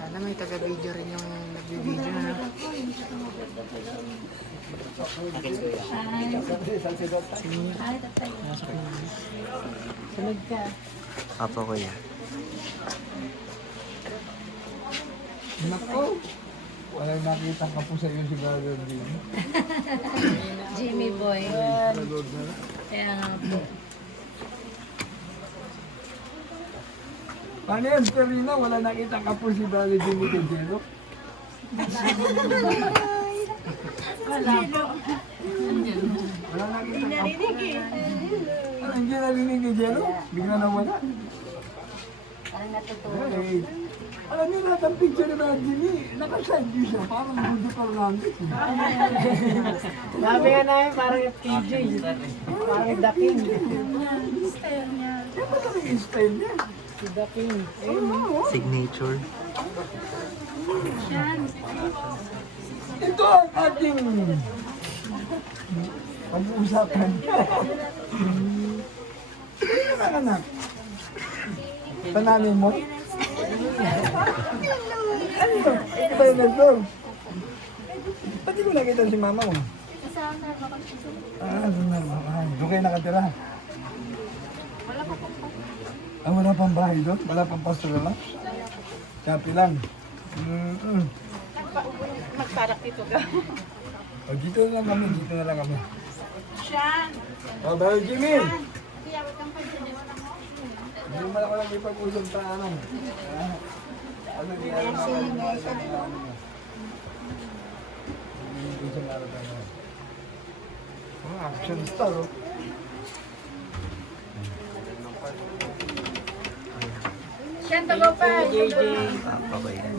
Sana may taga-video rin yung nag-video na. Sunod ka. Apo ko yan. Nako! Walang nakita ka po sa iyo si Brother Jimmy. Jimmy boy. Nalod na lang. Kaya nga po. Paano yan, Perina? Wala nakita ka po si Brother Jimmy kay Jello? Wala po. Wala nakita ka po. Ano, hindi narinig ni Jello? Bigla na wala. Parang natutulog. Hey. Alam niyo lahat ang picture ni Brother Jimmy, naka-side view siya, parang Rudy Fernandez. Sabi nga namin parang FPJ. Parang The King. Yan ba talaga yung style niya? Si The King. Signature. Ito ang ating pag-uusapan. Sino ka anak? Pananin mo? Ano yun? Ito ba yung nagdor? Ba't di ko nakita si mama mo? Doon na. Doon kayo nakatira. Wala pang bahay doon? Wala pang pastoral lang? Kapi lang. Magparak dito ka. O, dito na lang kami, dito na lang kami. O, Brother Jimmy! Hindi mo lang walang ipag-usap sa ano. Ano ginagawa mo? Hindi sa araw na. Action star, oh. Siya, tago pa. JJ. Apo ko yan.